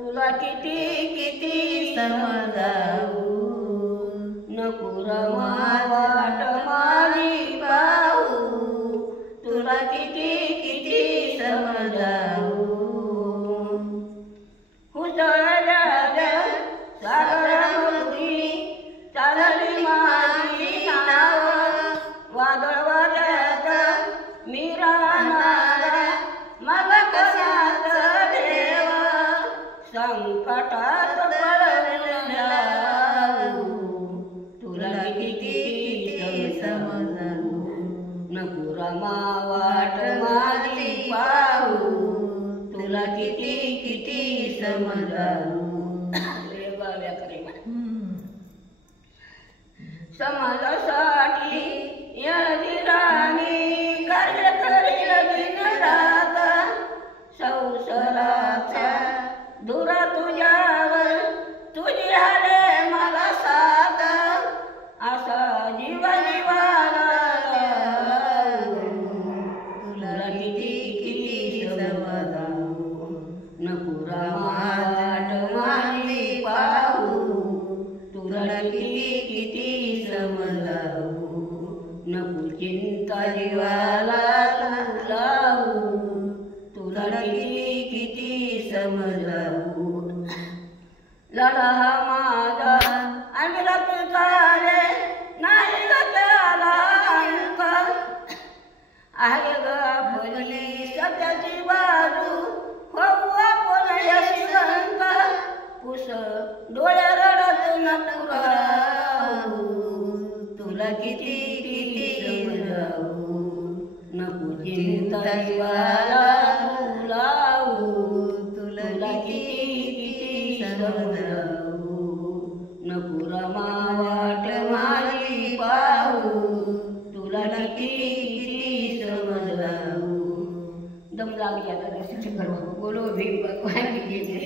तुला किती किती समजावू, नको रमा वाट माझी पाहू, तुला किती किती समजावू. हुसळल्या सागरामोरी चालली माझी नाव, वादळ वादळात मी राहणार मला कशाच देव, संकटात पडलेला तुला किती किती समजावू, नको रमा वाट माझी पाहू, तुला किती किती समजावू. समाजासाठी येणारी राणी कार्य करील दिन रात, संसाराच्या दुरा तुझ्यावर तुझी हाले मला साथ, असा जीव जीवाला तुला किती किती समजावू, नको रमा वाट माझी पाहू, तुला किती किती समजावू, नको चिंता जीवाला लावू, तुला किती किती समजावू. लढा हा माझा आम्ही तुझाले नाही ग त्याला अंक, आहे ग आपली सत्याची बाजू, होऊ आपण यशवंत, पुस डोळे रडत नको राहू, तुला किती किती समजावू, नको चिंता जीवाला लावू, तुला किती किती समजावू, नको रमा वाट माझी पाहू, तुला किती किती समजावू. दम लागली आता बोलो भीम भगवान की जय.